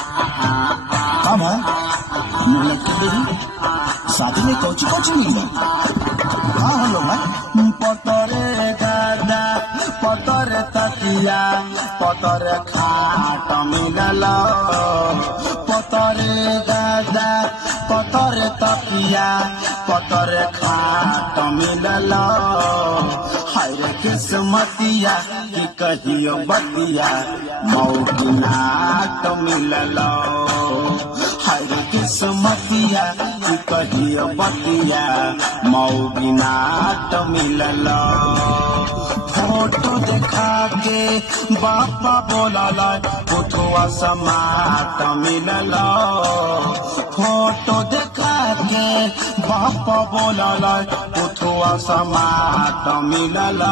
हाँ भाई, मोहल्ला के बेरी शादी में कौची कौची मिली? हाँ हेलो भाई। पतरे गादा पतरे तकिया पतरे खाट मिलल पतरे गादा पतरे तकिया पतरे खाट मिलल हाय रे किस्मतिया कि कहियो बतिया मौकी नाट मिलल हाय रे किस्मतिया कि कहियो बतिया मौगी नाट मिलल फोटो देखा के बापा बोलल पुठुआ समाट मिलल फोटो देखा के बापा बोलल पुठुआ समाट मिलल।